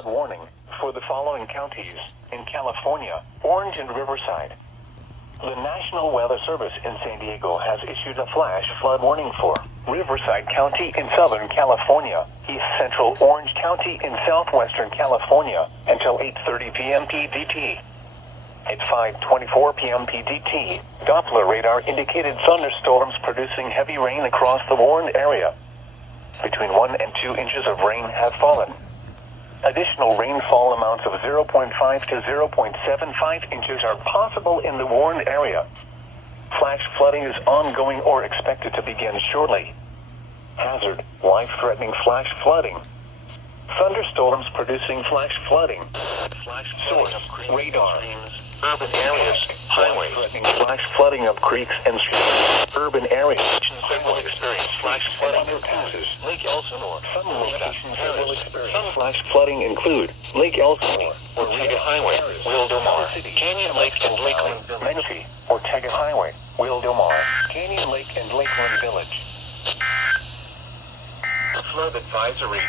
flood warning for the following counties in California: Orange and Riverside. The National Weather Service in San Diego has issued a flash flood warning for Riverside County in Southern California, East Central Orange County in Southwestern California until 8:30 p.m. PDT. At 5:24 p.m. PDT, Doppler radar indicated thunderstorms producing heavy rain across the warned area. Between 1 and 2 inches of rain have fallen. Additional rainfall amounts of 0.5 to 0.75 inches are possible in the warned area. Flash flooding is ongoing or expected to begin shortly. Hazard: life-threatening flash flooding. Thunderstorms producing flash flooding. Source: radar. Urban areas. Highways. Threatening flash flooding of creeks and streams. Urban areas will experience flash flooding passes. Lake Elsinore. Some locations will experience flash flooding include Lake Elsinore, Ortega Highway, Wildomar, Canyon Lake and Lakeland Menifee, Ortega Highway, Wildomar, Canyon Lake and Lakeland Village. Flood advisory.